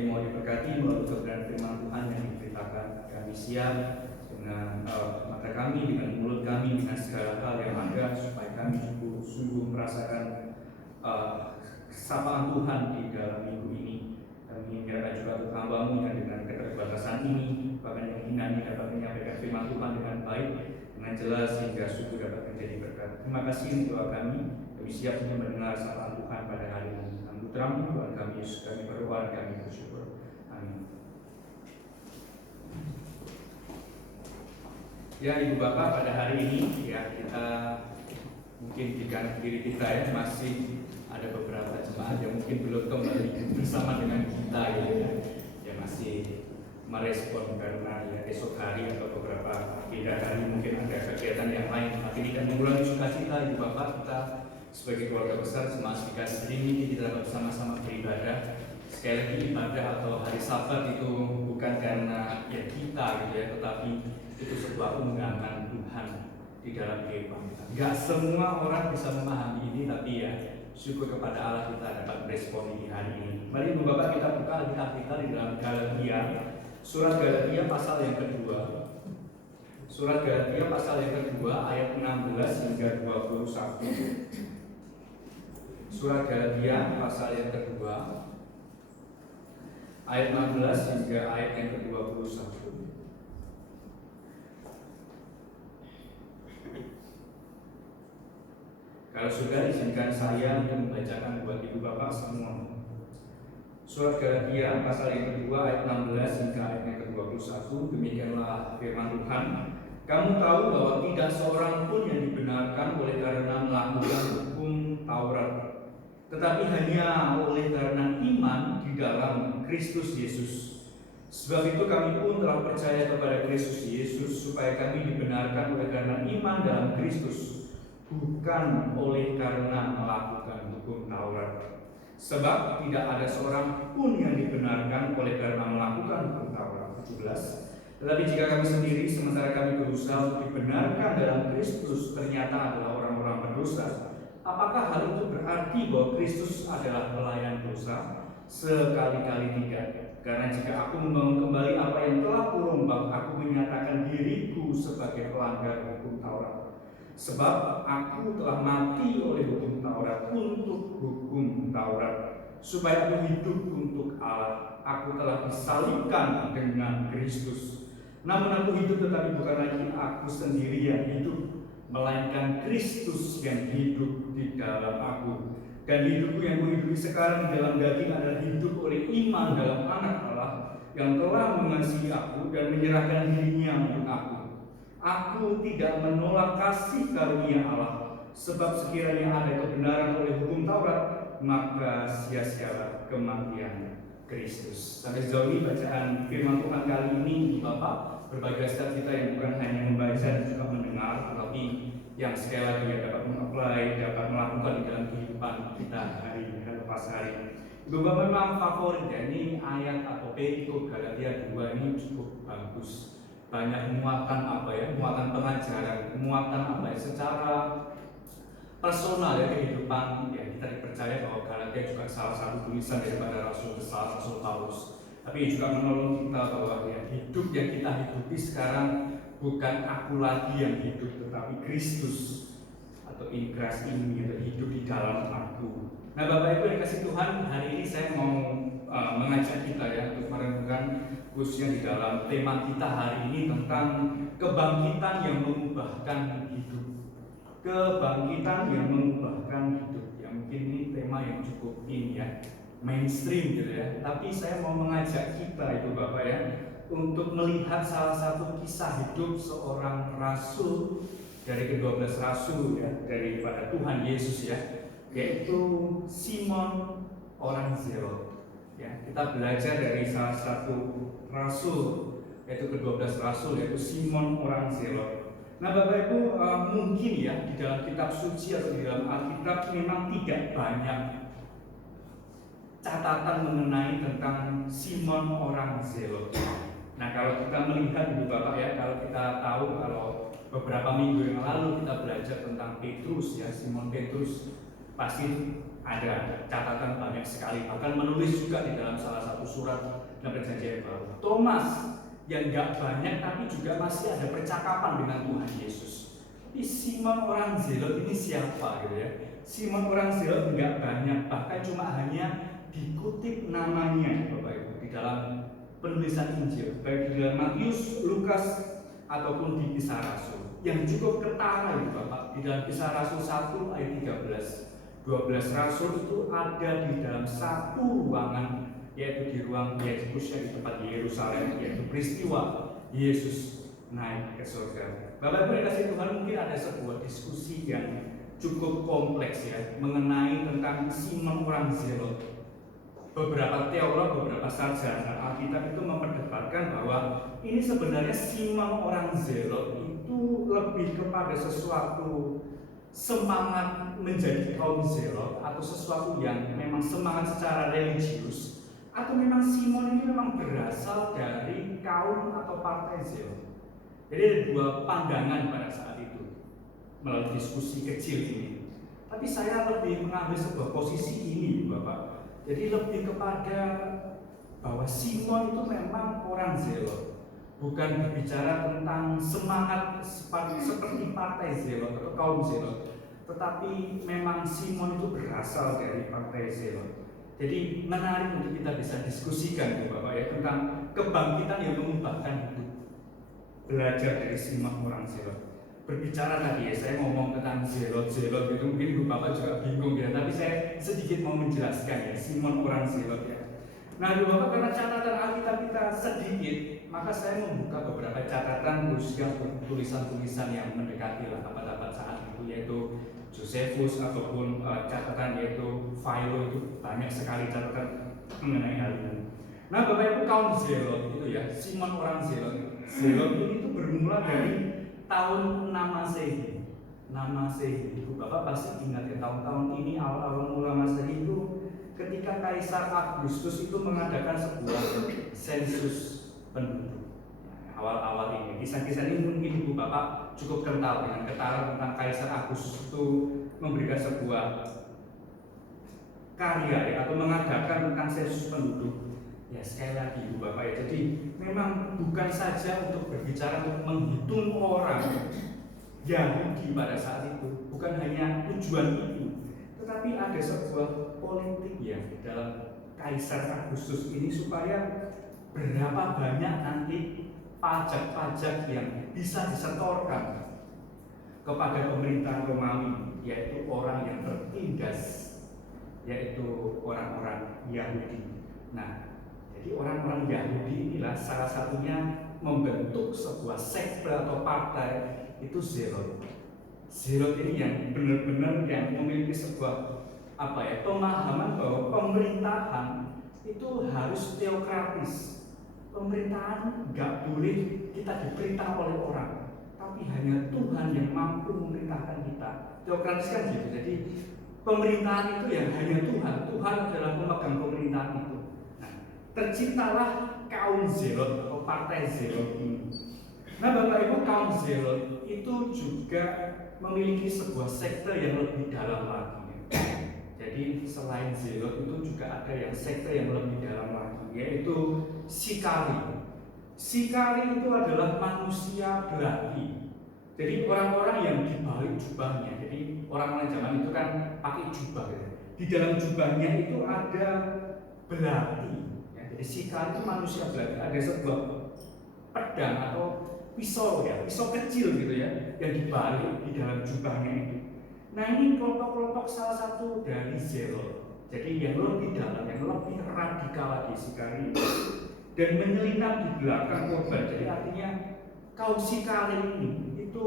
jadi mau diberkati melalui kebenaran firman Tuhan yang diberitakan. Kami siap dengan mata kami, dengan mulut kami, dengan segala hal yang ada, supaya kami sungguh merasakan kesapaan Tuhan di dalam minggu ini. Kami menyerahkan juga untuk hamba-Mu yang dengan keterbatasan ini, bahkan yang hina ini dapat menyampaikan firman Tuhan dengan baik, dengan jelas, sehingga sungguh dapat menjadi berkat. Terima kasih untuk doa kami. Kami siap untuk mendengar sapaan Tuhan pada hari ini. Dalam putra-Mu Tuhan kami Yesus, kami berdoa dan kami bersyukur. Amin. Ya, Ibu Bapak, pada hari ini ya kita mungkin di kanan kiri kita ya masih ada beberapa jemaat yang mungkin belum kembali bersama dengan kita ya masih merespon karena ya esok hari atau beberapa beda hari mungkin ada kegiatan yang lain. Tapi tidak mengurangi sukacita Ibu Bapak, kita sebagai keluarga besar jemaat dikasih ini kita dapat bersama-sama beribadah. Sekali lagi, ibadah atau hari Sabat itu bukan karena ya kita gitu ya, tetapi itu sebuah undangan Tuhan di dalam kehidupan kita. Gak semua orang bisa memahami ini, tapi ya syukur kepada Allah kita dapat merespon di hari ini. Mari Ibu Bapak kita buka Alkitab kita di dalam Galatia, surat Galatia pasal yang kedua. Surat Galatia pasal yang kedua ayat 16 hingga 21. Surat Galatia pasal yang kedua ayat 16 hingga ayat yang ke-21. Kalau sudah, izinkan saya untuk membacakan buat Ibu Bapak semua. Surat Galatia pasal yang kedua ayat 16 hingga ayat yang ke-21. Demikianlah firman Tuhan. Kamu tahu bahwa tidak seorang pun yang dibenarkan oleh karena melakukan hukum Taurat, tetapi hanya oleh karena iman di dalam Kristus Yesus. Sebab itu kami pun telah percaya kepada Kristus Yesus, supaya kami dibenarkan oleh karena iman dalam Kristus, bukan oleh karena melakukan hukum Taurat. Sebab tidak ada seorang pun yang dibenarkan oleh karena melakukan hukum Taurat. 17. Tetapi jika kami sendiri sementara kami berusaha untuk dibenarkan dalam Kristus ternyata adalah orang-orang berdosa, apakah hal itu berarti bahwa Kristus adalah pelayan dosa? Sekali-kali tidak. Karena jika aku membangun kembali apa yang telah kurombak, aku menyatakan diriku sebagai pelanggar hukum Taurat. Sebab aku telah mati oleh hukum Taurat untuk hukum Taurat, supaya aku hidup untuk Allah. Aku telah disalibkan dengan Kristus. Namun aku hidup, tetapi bukan lagi aku sendiri yang hidup, melainkan Kristus yang hidup di dalam aku. Dan hidupku yang kuhidupi sekarang di dalam daging adalah hidup oleh iman dalam Anak Allah yang telah mengasihi aku dan menyerahkan dirinya untuk aku. Aku tidak menolak kasih karunia Allah, sebab sekiranya ada kebenaran oleh hukum Taurat, maka sia-sialah kematian Kristus. Sampai sejauh ini bacaan firman Tuhan kali ini, Bapak, berbagai setiap kita yang bukan hanya membaca dan juga mendengar, tetapi yang sekali lagi dapat mengapply, dapat melakukan di dalam kehidupan kita hari lepas hari. Ibu Bapak memang favorit ya, ini ayat atau perikop Galatia 2 ini cukup bagus. Banyak muatan muatan pengajaran, muatan secara personal ya, kehidupan ya. Kita dipercaya bahwa Galatia juga salah satu tulisan daripada Rasul besar, Rasul Paulus. Tapi juga menolong kita bahwa ya, hidup yang kita hidupi sekarang bukan aku lagi yang hidup, tetapi Kristus atau in Christ in me, hidup di dalam aku. Nah Bapak Ibu yang kasih Tuhan, hari ini saya mau mengajak kita ya untuk merenungkan khususnya di dalam tema kita hari ini tentang kebangkitan yang mengubahkan hidup. Kebangkitan yang mengubahkan hidup. Ya mungkin ini tema yang cukup mainstream gitu ya. Tapi saya mau mengajak kita Ibu Bapak ya untuk melihat salah satu kisah hidup seorang rasul dari ke-12 rasul ya, daripada Tuhan Yesus ya, yaitu Simon orang Zelot. Ya, kita belajar dari salah satu rasul, yaitu ke-12 rasul, yaitu Simon orang Zelot. Nah Bapak Ibu, mungkin ya di dalam kitab suci atau di dalam Alkitab memang tidak banyak catatan mengenai tentang Simon orang Zelot. Nah kalau kita melihat Ibu Bapak ya, kalau kita tahu kalau beberapa minggu yang lalu kita belajar tentang Petrus ya, Simon Petrus, pasti ada catatan banyak sekali, bahkan menulis juga di dalam salah satu surat dan perjanjian baru. Thomas yang nggak banyak tapi juga masih ada percakapan dengan Tuhan Yesus. Tapi Simon orang Zelot ini siapa gitu ya? Simon orang Zelot nggak banyak, bahkan cuma hanya dikutip namanya Bapak Ibu di dalam penulisan Injil, baik di dalam Matius, Lukas ataupun di Kisah Rasul. Yang cukup ketara itu Bapak, di dalam Kisah Rasul 1 ayat 13. 12 rasul itu ada di dalam satu ruangan, yaitu di ruang Yesus yang di tempat Yerusalem, yaitu peristiwa Yesus naik ke surga. Bapak Ibu yang kasih Tuhan, mungkin ada sebuah diskusi yang cukup kompleks ya mengenai tentang Simon orang Zelot. Beberapa teolog, beberapa sarjana Alkitab itu memperdebatkan bahwa ini sebenarnya Simon orang Zelot itu lebih kepada sesuatu semangat menjadi kaum Zelot atau sesuatu yang memang semangat secara religius, atau memang Simon ini memang berasal dari kaum atau partai Zelot. Jadi ada dua pandangan pada saat itu melalui diskusi kecil ini. Tapi saya lebih mengambil sebuah posisi ini Bapak. Jadi lebih kepada bahwa Simon itu memang orang Zelot, bukan berbicara tentang semangat seperti partai Zelot atau kaum Zelot, tetapi memang Simon itu berasal dari partai Zelot. Jadi menarik untuk kita bisa diskusikan Bapak ya tentang kebangkitan yang mengubahkan hidup. Belajar dari Simon orang Zelot. Berbicara tadi ya, saya ngomong tentang Zelot itu mungkin Bapak juga bingung ya, tapi saya sedikit mau menjelaskan ya Simon orang Zelot ya. Nah, Bapak, karena catatan Alkitab kita sedikit, maka saya membuka beberapa catatan khususnya tulisan-tulisan yang mendekati abad-abad saat itu, yaitu Josephus ataupun catatan yaitu Philo, itu banyak sekali catatan mengenai hal ini. Nah, Bapak Ibu, kaum Zelot itu ya, Simon orang Zelot ini itu bermula dari tahun 6 Masehi. 6 Masehi, Ibu Bapak pasti ingat ya, tahun-tahun ini awal-awal mula Masehi itu ketika Kaisar Agustus itu mengadakan sebuah sensus penduduk. Awal-awal ini, kisah-kisah ini mungkin Ibu Bapak cukup kental dengan ketara tentang Kaisar Agustus itu memberikan sebuah karya ya, atau mengadakan tentang sensus penduduk. Ya sekali lagi Ibu Bapak ya, jadi memang bukan saja untuk berbicara untuk menghitung orang Yahudi pada saat itu, bukan hanya tujuan itu, tetapi ada sebuah politik ya dalam Kaisar Agustus ini supaya berapa banyak nanti pajak-pajak yang bisa disetorkan kepada pemerintah Romawi, yaitu orang yang tertindas, yaitu orang-orang Yahudi. Nah, jadi orang-orang Yahudi inilah salah satunya membentuk sebuah sekte atau partai, itu Zelot. Zelot ini yang benar-benar yang memiliki sebuah pemahaman bahwa pemerintahan itu harus teokratis. Pemerintahan nggak boleh kita diperintah oleh orang, tapi hanya Tuhan yang mampu memerintahkan kita. Teokratis kan gitu. Jadi pemerintahan itu yang hanya Tuhan. Tuhan adalah pemegang pemerintahan itu. Nah, terciptalah kaum Zelot atau partai Zelot ini. Nah, Bapak Ibu, kaum Zelot itu juga memiliki sebuah sekte yang lebih dalam lagi. Jadi selain Zelot itu juga ada yang sekte yang lebih dalam lagi, yaitu Sikari. Sikari itu adalah manusia belati. Jadi orang-orang yang dibalik jubahnya. Jadi orang-orang zaman itu kan pakai jubah ya. Di dalam jubahnya itu ada belati. Ya, jadi Sikari itu manusia belati. Ada sebuah pedang atau pisau ya, pisau kecil gitu ya, yang dibalik di dalam jubahnya itu. Nah, ini kelompok-kelompok salah satu dari Zelot. Jadi yang lebih dalam, yang lebih radikal lagi Sikari, dan menyelinap di belakang korban. Jadi artinya kaum Sikari ini itu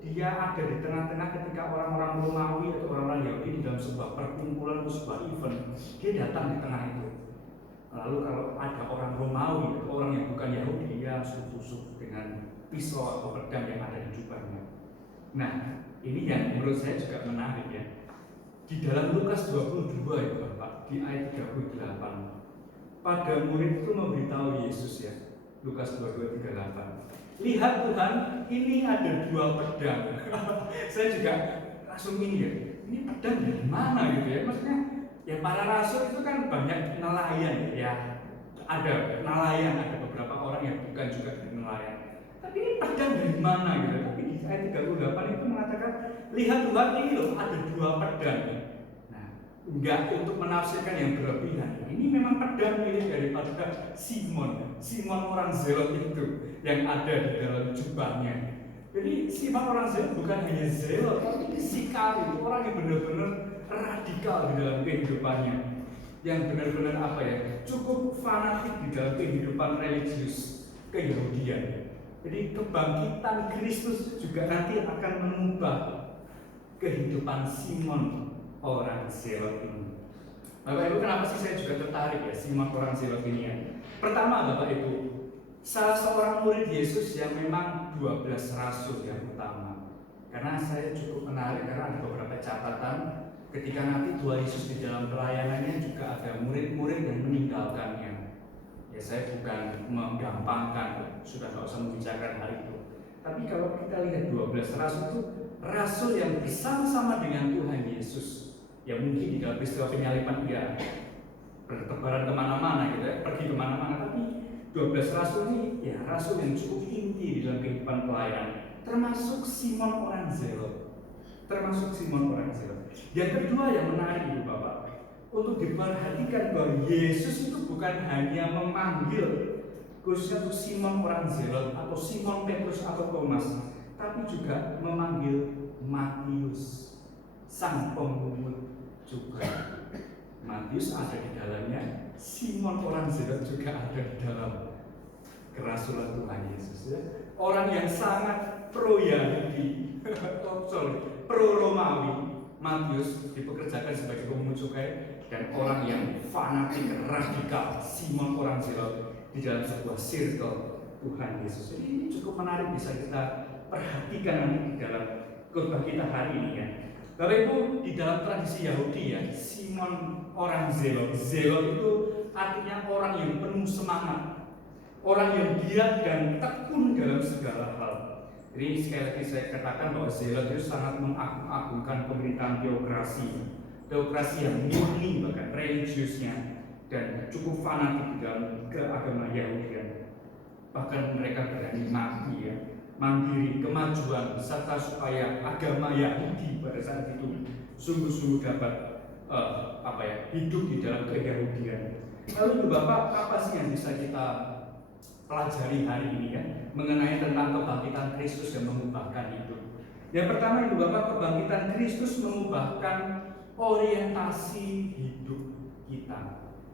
dia ada di tengah-tengah ketika orang-orang Romawi atau orang-orang Yahudi di dalam sebuah perkumpulan atau sebuah event, dia datang di tengah itu. Lalu kalau ada orang Romawi atau orang yang bukan Yahudi, dia langsung tusuk dengan pisau atau pedang yang ada di jubahnya. Nah, ini yang menurut saya juga menarik ya. Di dalam Lukas 22 ya Bapak, di ayat 38, pada murid itu memberitahu Yesus ya, Lukas 22:38. Lihat Tuhan, ini ada 2 pedang. Saya juga langsung ini ya, ini pedang dari mana gitu ya. Maksudnya ya para rasul itu kan banyak nelayan ya, ada nelayan, ada beberapa orang yang bukan juga nelayan. Tapi ini pedang dari mana gitu? Tapi di ayat 38 itu mengatakan, lihat Tuhan ini loh, ada 2 pedang. Nah, enggak untuk menafsirkan yang berlebihan. Ini memang pedang milik daripada Simon orang Zelot itu yang ada di dalam jubahnya. Jadi Simon orang Zelot bukan hanya Zelot, tapi sikap itu orang yang benar-benar radikal di dalam kehidupannya, yang benar-benar apa ya, cukup fanatik di dalam kehidupan religius keyahudian. Jadi kebangkitan Kristus juga nanti akan mengubah kehidupan Simon orang Zelot ini. Bapak Ibu, kenapa sih saya juga tertarik ya Simon orang Zelot ini ya? Pertama Bapak Ibu, salah seorang murid Yesus yang memang 12 rasul yang utama. Karena saya cukup menarik karena ada beberapa catatan ketika nanti Tuhan Yesus di dalam pelayanannya juga ada murid-murid yang meninggalkannya. Ya saya bukan menggampangkan, sudah tidak usah membicarakan hal itu. Tapi kalau kita lihat 12 rasul itu rasul yang bersama-sama dengan Tuhan Yesus. Ya mungkin di dalam peristiwa penyaliban dia bertebaran kemana-mana gitu ya, pergi kemana-mana. Tapi 12 rasul ini ya rasul yang cukup inti di dalam kehidupan pelayanan, termasuk Simon orang Zelot. Yang kedua yang menarik itu Bapak, untuk diperhatikan bahwa Yesus itu bukan hanya memanggil khususnya untuk Simon orang Zelot atau Simon Petrus atau Thomas, tapi juga memanggil Matius, sang pemungut juga. Matius ada di dalamnya, Simon orang Zelot juga ada di dalam kerasulan Tuhan Yesus ya. Orang yang sangat pro Yahudi, pro Romawi, Matius dipekerjakan sebagai pemungut cukai, dan orang yang fanatik radikal, Simon orang Zelot di dalam sebuah circle Tuhan Yesus. Ini cukup menarik, bisa kita perhatikan nanti di dalam khotbah kita hari ini ya. Bapak Ibu, di dalam tradisi Yahudi ya, Simon orang Zelot itu artinya orang yang penuh semangat, orang yang giat dan tekun dalam segala hal. Jadi sekali lagi saya katakan bahwa Zelot itu sangat mengagung-agungkan pemerintahan teokrasi yang murni bahkan religiusnya, dan cukup fanatik di dalam keagamaan Yahudi. Bahkan mereka berani mati ya, mandiri, kemajuan, serta supaya agama Yahudi pada saat itu sungguh-sungguh dapat hidup di dalam keyahudian. Lalu Bapak, apa sih yang bisa kita pelajari hari ini ya mengenai tentang kebangkitan Kristus yang mengubahkan hidup? Yang pertama Ibu Bapak, kebangkitan Kristus mengubahkan orientasi hidup kita.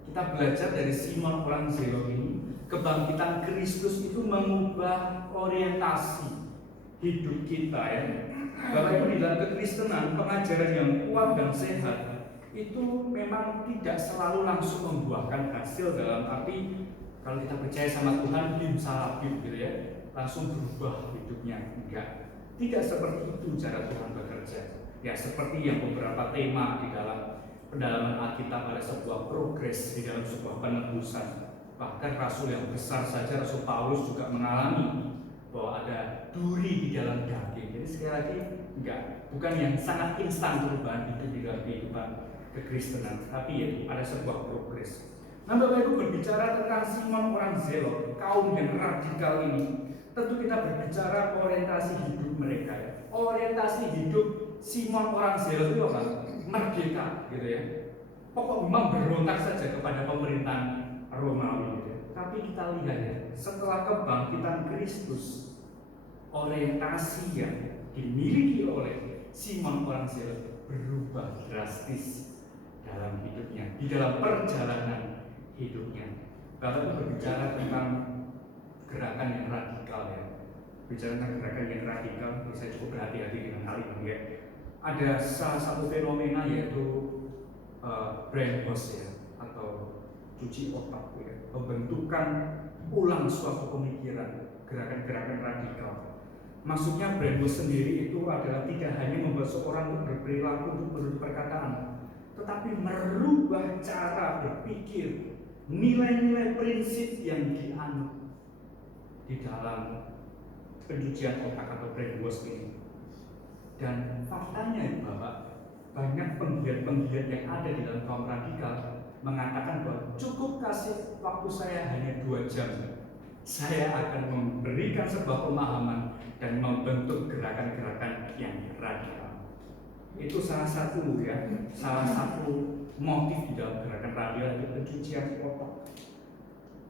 Kita belajar dari Simon orang Zelot ini, kebangkitan Kristus itu mengubah orientasi hidup kita ya. Bapak Ibu, di dalam kekristenan pengajaran yang kuat dan sehat itu memang tidak selalu langsung membuahkan hasil, dalam arti kalau kita percaya sama Tuhan bim salabim gitu ya, langsung berubah hidupnya. Enggak, tidak seperti itu cara Tuhan bekerja. Ya seperti yang beberapa tema di dalam pendalaman Alkitab, ada sebuah progres di dalam sebuah penebusan. Bahkan rasul yang besar saja, Rasul Paulus juga mengalami bahwa ada duri di dalam daging. Jadi sekali lagi bukan yang sangat instan perubahan hidup di dalam kehidupan kekristenan, tapi ya ada sebuah progres. Nah Bapak Ibu, berbicara tentang Simon orang Zelot, kaum yang radikal ini, tentu kita berbicara orientasi hidup mereka ya. Orientasi hidup Simon orang Zelot itu apa? Merdeka gitu ya. Pokok memberontak saja kepada pemerintahan Romawi gitu ya. Tapi kita lihat ya, setelah kebangkitan Kristus, orientasi yang dimiliki oleh Simon orang Zelot berubah drastis dalam hidupnya, di dalam perjalanan hidupnya. Kalau berbicara tentang gerakan yang radikal ya, bicara tentang gerakan yang radikal, saya cukup berhati-hati dengan hal ini ya. Ada salah satu fenomena yaitu brainwash ya, atau cuci otak ya, pembentukan ulang suatu pemikiran, gerakan-gerakan radikal. Maksudnya brainwash sendiri itu adalah tidak hanya membuat seorang untuk berperilaku, untuk berperkataan, tetapi merubah cara berpikir, nilai-nilai prinsip yang dianut di dalam pencucian otak atau brainwash ini. Dan faktanya Bapak, banyak penggiat-penggiat yang ada di dalam kaum radikal mengatakan bahwa cukup kasih waktu saya hanya 2 jam, saya akan memberikan sebuah pemahaman dan membentuk gerakan-gerakan yang radikal. Itu salah satu motif di dalam gerakan radikal, itu pencucian otak.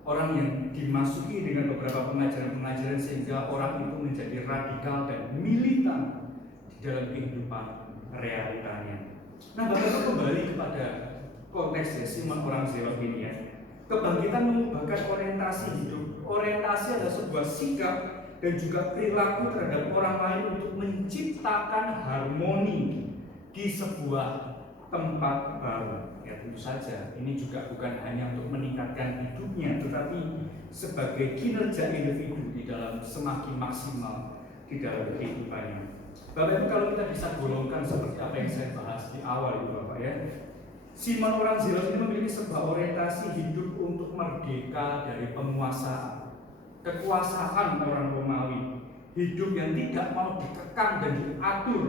Orang yang dimasuki dengan beberapa pengajaran-pengajaran sehingga orang itu menjadi radikal dan militan di dalam kehidupan realitanya. Nah, Bapak Ibu, kembali kepada konteks Simon orang Zelot ini ya. Kebangkitan mengubahkan orientasi hidup. Orientasi adalah sebuah sikap dan juga perilaku terhadap orang lain untuk menciptakan harmoni di sebuah tempat baru. Ya tentu saja, ini juga bukan hanya untuk meningkatkan hidupnya, tetapi sebagai kinerja individu di dalam semakin maksimal di dalam kehidupannya. Bapak Ibu, kalau kita bisa golongkan seperti apa yang saya bahas di awal itu Bapak ya, Simon orang Zelot ini memiliki sebuah orientasi hidup untuk merdeka dari penguasaan, kekuasaan orang Romawi, hidup yang tidak mau dikekang dan diatur,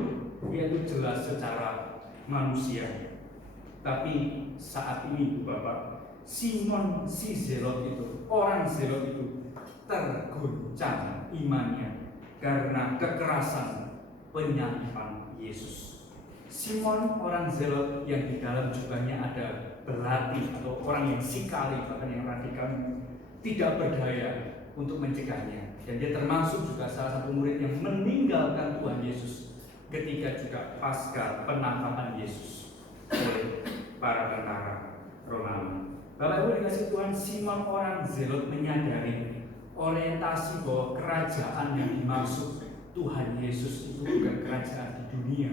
yaitu jelas secara manusia. Tapi saat ini Bapak, Simon si Zelot itu, orang Zelot itu tergoncang imannya karena kekerasan penyaliban Yesus. Simon orang Zelot yang di dalam jubahnya ada belati atau orang yang sikali, bahkan yang radikal, tidak berdaya untuk mencegahnya, dan dia termasuk juga salah satu murid yang meninggalkan Tuhan Yesus ketika juga pasca penangkapan Yesus oleh para tentara Romawi. Bapak Ibu dikasih Tuhan, Simon orang Zelot menyadari orientasi bahwa kerajaan yang dimaksud Tuhan Yesus itu bukan kerajaan di dunia,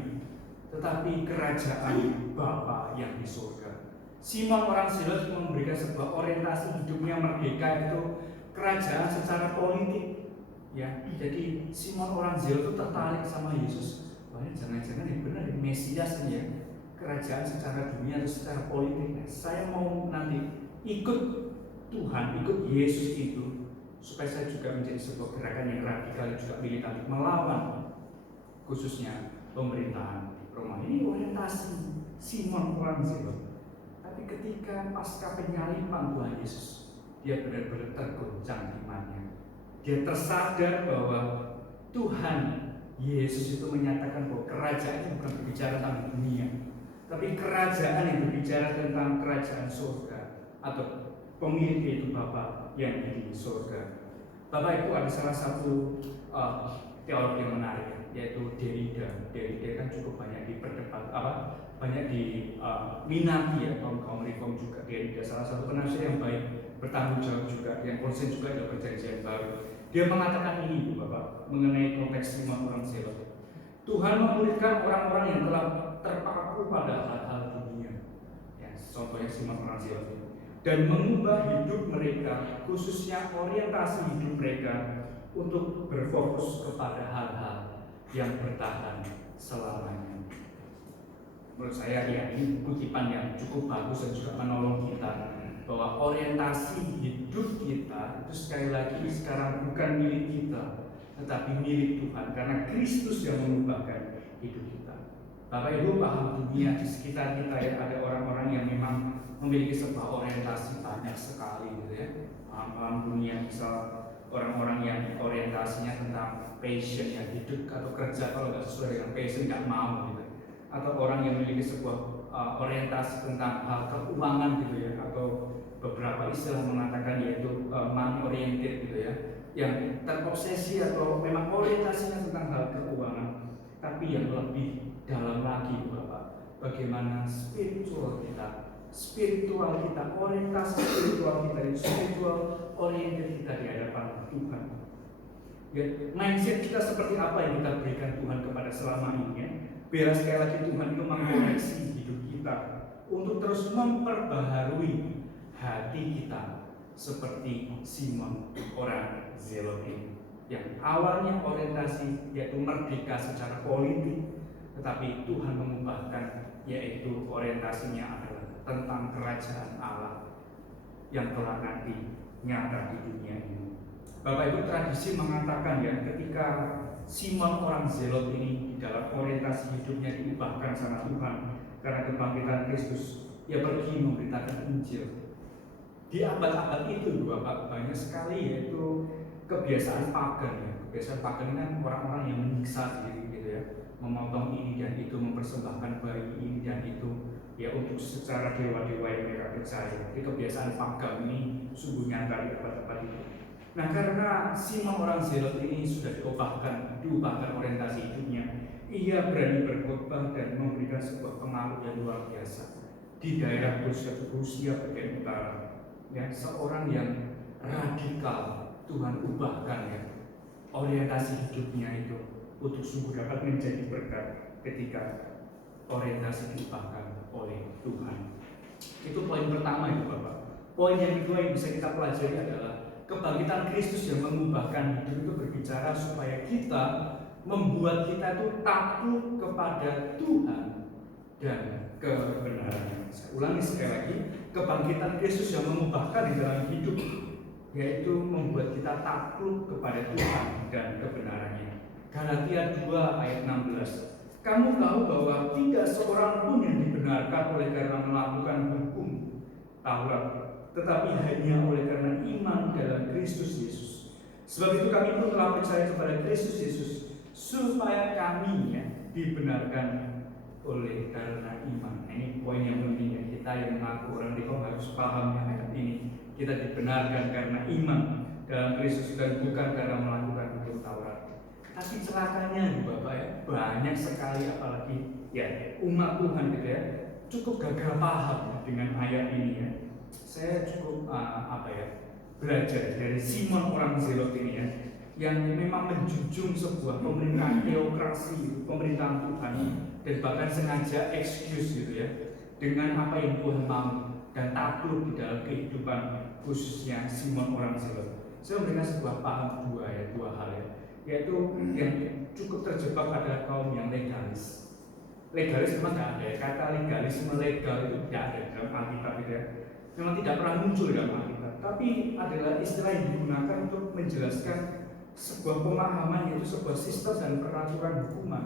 tetapi kerajaan Bapa yang di surga. Simon orang Zelot memberikan sebuah orientasi hidupnya merdeka, itu kerajaan secara politik. Ya, jadi Simon orang Zelot itu tertarik sama Yesus. Wah, jangan-jangan yang benar ini Mesias ya, kerajaan secara dunia atau secara politik. Saya mau nanti ikut Tuhan, ikut Yesus itu, supaya saya juga menjadi sebuah gerakan yang radikal juga militan melawan khususnya pemerintahan Roma. Ini orientasi Simon orang Zelot. Tapi ketika pasca penyaliban Tuhan Yesus, dia benar-benar tergoncang imannya. Dia tersadar bahwa Tuhan Yesus itu menyatakan bahwa kerajaan itu bukan berbicara tentang dunia, tapi kerajaan yang berbicara tentang kerajaan surga atau pemilik itu Bapa yang di surga. Bapak Ibu, ada salah satu teologi yang menarik, yaitu Derrida. Derrida kan cukup banyak banyak diminati ya kaum reform juga. Derrida salah satu penafsir yang baik, bertanggung jawab juga, yang konsen juga dalam perjanjian baru. Dia mengatakan ini Bapak, mengenai konteks Simon orang Zelot. Tuhan memulihkan orang-orang yang telah terpaku pada hal-hal dunia, ya, contohnya Simon orang Zelot, dan mengubah hidup mereka, khususnya orientasi hidup mereka untuk berfokus kepada hal-hal yang bertahan selamanya. Menurut saya ya, ini kutipan yang cukup bagus dan juga menolong kita, bahwa orientasi hidup kita itu sekali lagi sekarang bukan milik kita, tetapi milik Tuhan, karena Kristus yang mengubahkan hidup kita. Bapak Ibu paham, dunia di sekitar kita ya, ada orang-orang yang memang memiliki sebuah orientasi banyak sekali gitu ya. Paham dunia, misal orang-orang yang orientasinya tentang passion ya, hidup atau kerja kalau nggak sesuai dengan passion nggak mau gitu. Atau orang yang memiliki sebuah orientasi tentang hal keuangan gitu ya, atau beberapa istilah mengatakan yaitu money oriented gitu ya, yang terobsesi atau memang orientasinya tentang hal keuangan. Tapi yang lebih dalam lagi Bapak, bagaimana spiritual kita, orientasi spiritual kita, spiritual oriented kita di hadapan Tuhan. Ya, mindset kita seperti apa yang kita berikan Tuhan kepada selama ini ya. Biar sekali lagi Tuhan itu mengkoreksi hidup kita untuk terus memperbaharui hati kita seperti Simon orang Zelot ini, yang awalnya orientasi yaitu merdeka secara politik, tetapi Tuhan mengubahkan, yaitu orientasinya adalah tentang kerajaan Allah yang telah nanti nyata di dunia ini. Bapak Ibu, tradisi mengatakan ya, ketika Simon orang Zelot ini di dalam orientasi hidupnya diubahkan sama Tuhan karena kebangkitan Kristus, ia pergi memberitakan Injil. Di abad-abad itu Bapak, banyak sekali yaitu kebiasaan pagan ya. Kebiasaan pagan ini kan orang-orang yang menyiksa diri gitu ya, memotong ini dan itu, mempersembahkan bayi ini dan itu ya untuk secara dewa-dewa yang mereka percaya. Jadi kebiasaan pagan ini sungguh nyata di abad-abad itu. Nah, karena Simon orang Zelot ini sudah diubahkan orientasi hidupnya, ia berani berkhotbah dan memberikan sebuah pengaruh yang luar biasa di daerah Rusia bagian utara. Ya, seorang yang radikal Tuhan ubahkan ya orientasi hidupnya itu untuk sungguh dapat menjadi berkat ketika orientasi diubahkan oleh Tuhan. Itu poin pertama itu Bapak. Poin yang kedua yang bisa kita pelajari adalah kebangkitan Kristus yang mengubahkan hidup itu berbicara supaya kita membuat kita itu takluk kepada Tuhan dan kebenaran. Saya ulangi sekali lagi, kebangkitan Kristus yang mengubahkan di dalam hidup, yaitu membuat kita takluk kepada Tuhan dan kebenarannya. Galatia 2 ayat 16. Kamu tahu bahwa tidak seorang pun yang dibenarkan oleh karena melakukan hukum Taurat, tetapi hanya oleh karena iman dalam Kristus Yesus. Sebab itu kami pun telah percaya kepada Kristus Yesus, supaya kami ya dibenarkan oleh karena iman. Ini poin yang penting ya. Kita yang mengaku orang Depok harus paham ya ayat ini. Kita dibenarkan karena iman dalam Kristus dan bukan karena melakukan hukum Taurat. Tapi celakanya Bapak ya, banyak sekali apalagi ya umat Tuhan gitu ya, cukup gagal paham ya, dengan ayat ini ya. Saya cukup belajar dari Simon orang Zelot ini ya, yang memang menjunjung sebuah pemerintahan teokrasi, pemerintahan Tuhan, dan bahkan sengaja excuse gitu ya dengan apa yang Tuhan mau dan takluk di dalam kehidupan khususnya Simon orang Zelot. Saya memberikan sebuah paham dua hal ya, yaitu yang cukup terjebak adalah kaum yang legalis. Legalis memang tidak ada ya, kata legalisme legal itu tidak ada dalam Alkitab gitu ya. Memang tidak pernah muncul dalam Alkitab, tapi adalah istilah yang digunakan untuk menjelaskan sebuah pemahaman, yaitu sebuah sistem dan peraturan hukuman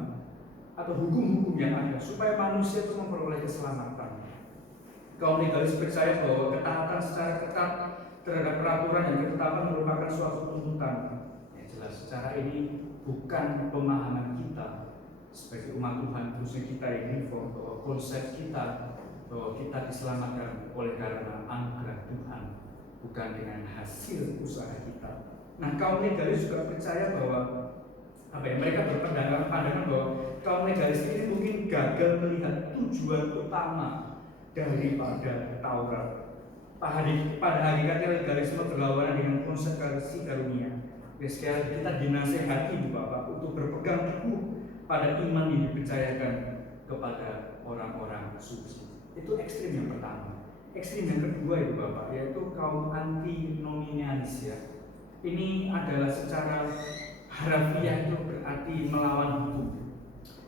atau hukum-hukum yang ada supaya manusia itu memperoleh keselamatan. Kaum legalis percaya bahwa ketaatan secara ketat terhadap peraturan dan ketetapan merupakan suatu tuntutan. Ya, jelas secara ini bukan pemahaman kita sebagai umat Tuhan, khususnya kita yang reform, bahwa konsep kita bahwa kita diselamatkan oleh karena anugerah Tuhan, bukan dengan hasil usaha kita. Nah, kaum legalis juga percaya bahwa mereka berpandangan bahwa kaum legalis ini mungkin gagal melihat tujuan utama daripada Taurat. Pada hakikatnya legalisme berlawanan dengan konsep kasih karunia. Sekali kita dinasehati Bapak untuk berpegang teguh pada iman yang dipercayakan kepada orang-orang suci. Itu ekstrim yang pertama. Ekstrim yang kedua itu Bapak, yaitu kaum antinomianis ya. Ini adalah secara harafiah itu berarti melawan hukum.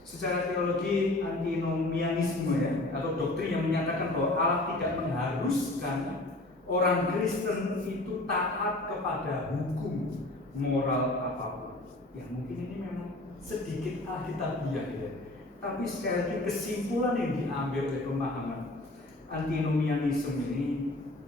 Secara teologi antinomianisme ya, atau doktrin yang menyatakan bahwa Allah tidak mengharuskan orang Kristen itu taat kepada hukum moral apapun. Ya mungkin ini memang sedikit alkitabiah ya. Tapi sekali lagi kesimpulan yang diambil oleh pemahaman antinomianisme ini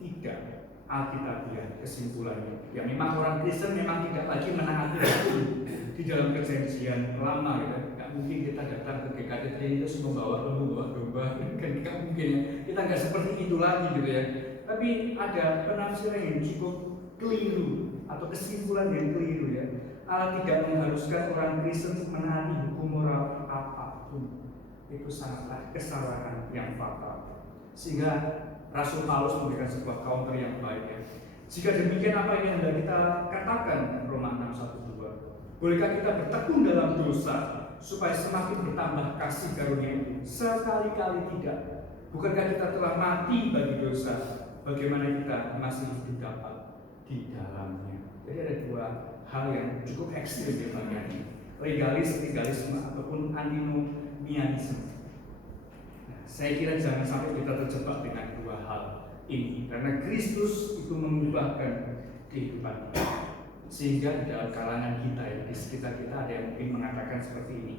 tidak alkitabiah kesimpulannya. Ya memang orang Kristen memang tidak lagi menaati hukum di dalam perjanjian lama ya. Tidak mungkin kita datang ke GKT Trinitas membawa domba, kan tidak mungkin ya. Kita nggak seperti itu lagi gitu ya. Tapi ada penafsiran yang cukup keliru atau kesimpulan yang keliru ya. Allah tidak mengharuskan orang Kristen menaati hukum moral apapun. Itu sangatlah kesalahan yang fatal. Sehingga Rasul Paulus memberikan sebuah counter yang baik ya. Jika demikian apa yang hendak kita katakan, Roma 6:1-2. Bolehkah kita bertekun dalam dosa supaya semakin bertambah kasih karunia itu? Sekali-kali tidak. Bukankah kita telah mati bagi dosa? Bagaimana kita masih hidup dapat di dalamnya? Jadi ada dua hal yang cukup ekstrim di bagian ini, legalisme ataupun antinomianisme. Nah, saya kira jangan sampai kita terjebak dengan dua hal ini, karena Kristus itu mengubahkan kehidupan kita. Sehingga di dalam kalangan kita, di sekitar kita ada yang mungkin mengatakan seperti ini,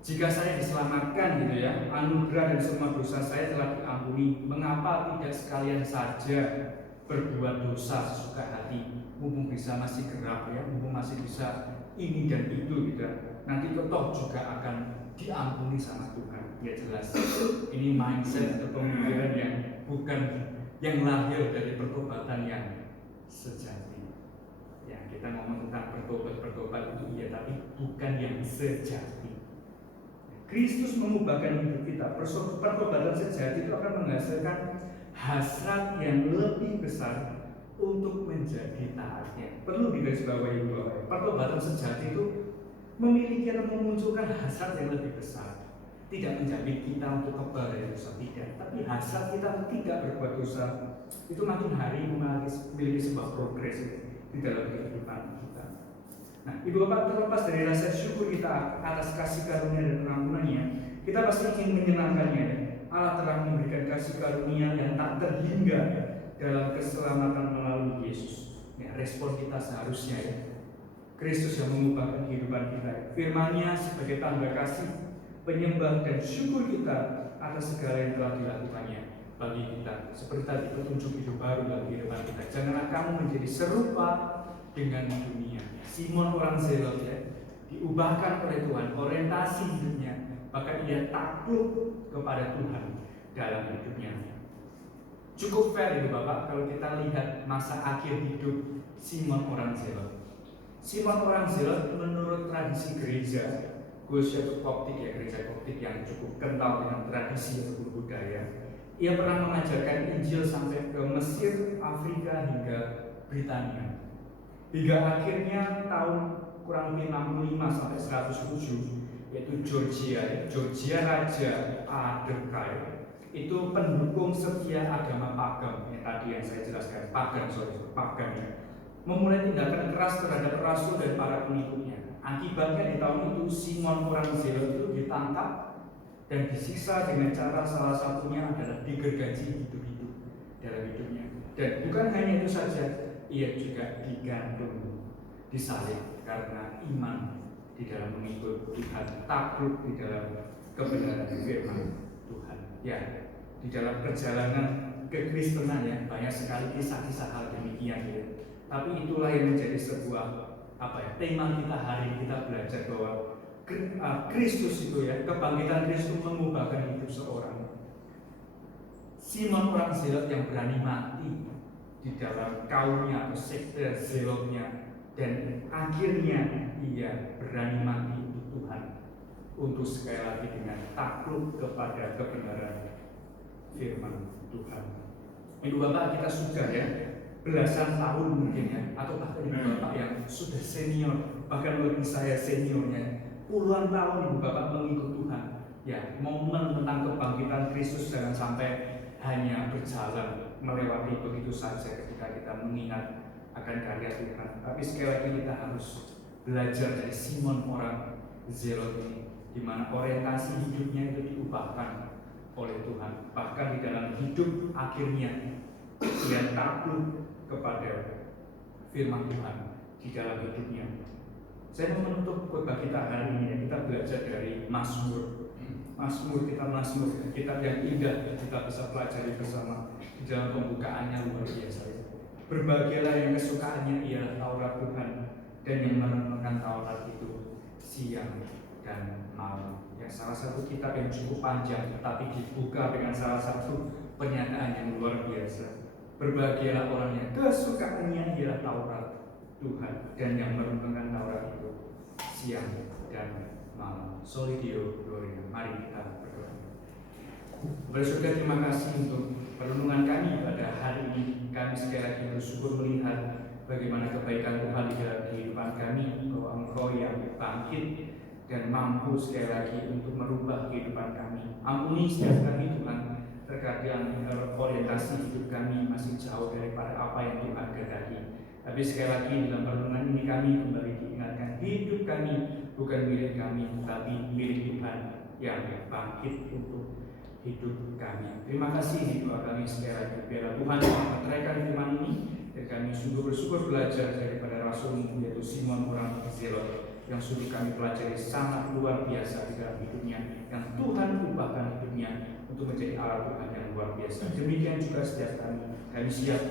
Jika saya diselamatkan gitu ya, anugerah dan semua dosa saya telah diampuni, mengapa tidak sekalian saja berbuat dosa sesuka hati, mumpung bisa masih gerak ya, mumpung masih bisa ini dan itu gitu. Nanti toh juga akan diampuni sama Tuhan. Ya jelas, ini mindset atau pemikiran yang bukan yang lahir dari pertobatan yang sejati. Ya, kita ngomong tentang bertobat itu iya, tapi bukan yang sejati. Kristus mengubahkan hidup kita. Pertobatan sejati itu akan menghasilkan hasrat yang lebih besar untuk menjadi taatnya. Perlu digarisbawahi bahwa pertobatan sejati itu memiliki atau memunculkan hasrat yang lebih besar. Tidak menjamin kita untuk kebal dari dosa, tidak. Tapi hasrat kita tidak berbuat dosa itu makin hari memiliki sebuah progres di dalam kehidupan kita. Nah, Ibu Bapak, terlepas dari rasa syukur kita atas kasih karunia dan pengampunannya, kita pasti ingin menyenangkannya. Allah telah memberikan kasih karunia yang tak terhingga dalam keselamatan melalui Yesus. Ya, respon kita seharusnya ya. Kristus yang mengubahkan kehidupan kita. Firman-Nya sebagai tanda kasih, penyembah dan syukur kita atas segala yang telah dilakukannya bagi kita. Seperti tadi, petunjuk hidup baru dalam kehidupan kita. Janganlah kamu menjadi serupa dengan dunia. Simon orang Zelot ya, diubahkan oleh Tuhan, orientasi hidupnya, bahkan ia takluk kepada Tuhan dalam hidupnya. Cukup fair itu Bapak kalau kita lihat masa akhir hidup Simon orang Zelot. Simon orang Zelot menurut tradisi gereja, khususnya Koptik ya, gereja Koptik yang cukup kental dengan tradisi atau budaya, ia pernah mengajarkan Injil sampai ke Mesir, Afrika hingga Britania. Hingga akhirnya tahun kurang lebih 65 sampai 107, yaitu Georgia Raja Adekai itu pendukung setia agama pagan yang tadi yang saya jelaskan, pagan ya, memulai tindakan keras terhadap rasul dan para pengikutnya. Akibatnya di tahun itu Simon orang Zelot itu ditangkap dan disiksa dengan cara salah satunya adalah digergaji hidup-hidup dalam hidupnya. Dan bukan hanya itu saja, ia juga digantung, disalib karena iman di dalam mengikut Tuhan, takluk di dalam kebenaran firman Tuhan. Ya, di dalam perjalanan kekristenan ya, banyak sekali kisah-kisah hal demikian ya. Tapi itulah yang menjadi sebuah tema kita hari ini. Kita belajar bahwa Kristus itu ya, kebangkitan Kristus mengubahkan hidup seorang. Simon orang Zelot yang berani mati di dalam kaumnya atau sekte Zelotnya, dan akhirnya ia berani mati untuk Tuhan, untuk sekali lagi dengan takluk kepada kebenaran firman Tuhan. Ibu Bapak, kita sudah ya belasan tahun mungkin ya, atau bahkan Ibu Bapak yang sudah senior, bahkan lebih saya seniornya, puluhan tahun Ibu Bapak mengikut Tuhan. Ya, momen tentang kebangkitan Kristus jangan sampai hanya berjalan melewati begitu saja ketika kita mengingat akan karya Tuhan. Tapi sekali lagi kita harus belajar dari Simon orang Zelot ini, di mana orientasi hidupnya itu diubahkan oleh Tuhan. Bahkan di dalam hidup akhirnya ia takluk kepada firman Tuhan di dalam hidupnya. Saya mau menutup khotbah kita hari ini, kita belajar dari Mazmur, kitab yang indah kita bisa pelajari bersama. Di dalam pembukaannya luar biasa. Berbahagialah yang kesukaannya ialah Taurat Tuhan, dan yang merenungkan Taurat itu siang dan malam. Ya, salah satu kitab yang cukup panjang, tetapi dibuka dengan salah satu pernyataan yang luar biasa. Berbahagialah orang yang kesukaannya ialah Taurat Tuhan, dan yang merenungkan Taurat itu siang dan malam. Soli Deo Gloria. Mari kita berdoa. Bersyukur, terima kasih untuk perenungan kami pada hari ini. Kami sekali lagi bersyukur melihat bagaimana kebaikan Tuhan di dalam kehidupan kami, bahwa Engkau yang bangkit dan mampu sekali lagi untuk merubah kehidupan kami. Ampuni setiap kami Tuhan, terkadang orientasi hidup kami masih jauh daripada apa yang Tuhan kehendaki. Tapi sekali lagi dalam perenungan ini kami kembali diingatkan, hidup kami bukan milik kami, tapi milik Tuhan yang bangkit untuk hidup kami. Terima kasih ini doa kami sekali lagi. Biarlah Tuhan meteraikan firman ini, dan kami sungguh bersyukur belajar daripada Rasul-Mu, yaitu Simon orang Zelot. yang sudah kami pelajari sangat luar biasa di dalam hidupnya, yang Tuhan ubahkan hidupnya untuk menjadi alat Tuhan yang luar biasa. Demikian juga setiap kami siap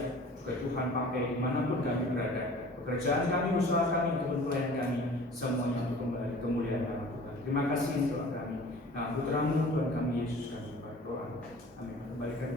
juga Tuhan pakai dimanapun kami berada, pekerjaan kami, usaha kami, ataupun pelayan kami, semuanya untuk kembali kemuliaan nama Tuhan. Terima kasih doa kami. Nah, putramu Tuhan kami Yesus kami berdoa. Amin. Kembalikan.